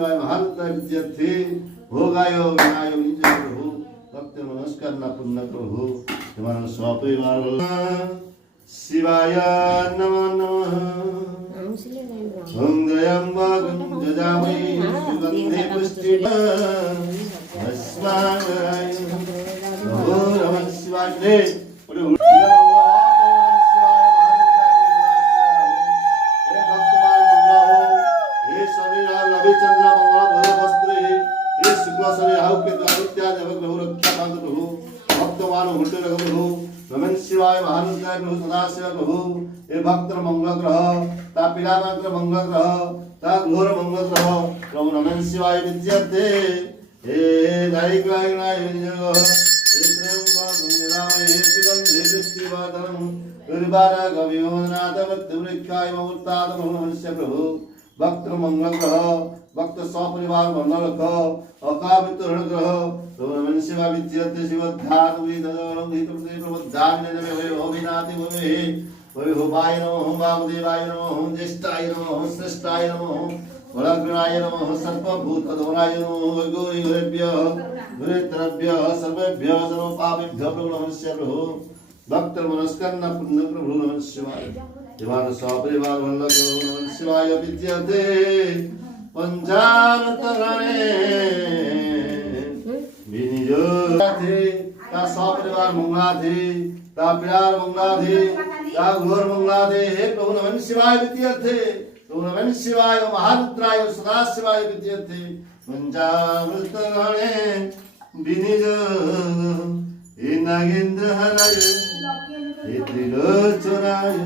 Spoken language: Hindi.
महारुद्राय विद्यार्थे भोगाय विनाय विजय प्रभु भक्त नमस्कार ना पुण्य प्रभु तुम्हारा स्वपरिवार शिवाय नमः नमः ओम त्र्यंबकं यजामहे सुगंधे पुष्टिवर्धनम् अस्माकं ओम नमः शिवाय नमः शिवाय महारुद्राय प्रभु सदाशिव प्रभु हे भक्त मंगल ग्रह ता पीड़ा मात्र मंगल ग्रह ता घोर मंगल ग्रह प्रभु नमः शिवाय विद्यार्थे हे दैग्रायणाय विजय हे त्र्यंबकं यजामहे सुगंधे पुष्टिवर्धनम् उर्वारुक विमोचनाय वृक्षाय मुहूर्ताय नमः प्रभु भक्त मंगल ग्रह भक्त सपरिवार मंगल ग्रह अकामित ऋण ग्रह नमः शिवाय विद्यार्थे शिवध्यान विदधनं हितप्रदे प्रबोधान नमे वै अभिनाति भवे वै होवाय नमः वामदेवाय नमः ज्येष्ठाय नमः श्रेष्ठाय नमः वरग्रणाय नमः सर्वभूतधवनाय नमः गौरी गुरेभ्यः गुरेतरभ्यः सर्वेभ्यः सर्वपापेभ्यः नमः प्रभु भक्त मनस्कर्ण पुण्य प्रभु नमः शिवाय देवान सपरिवार वल्लभ नमः शिवाय विद्यार्थे पंचामृतगणे विनियोगे ता सपरिवार मंगलाधे ता प्यार मंगलाधे ता घोर मंगलाधे हे प्रभु नमः शिवाय विद्यार्थे प्रभु नमः शिवाय महारुद्राय सदाशिवाय विद्यार्थे पंचामृतगणे विनियोग हे नागेंद्र हराय हे त्रिलोचनाय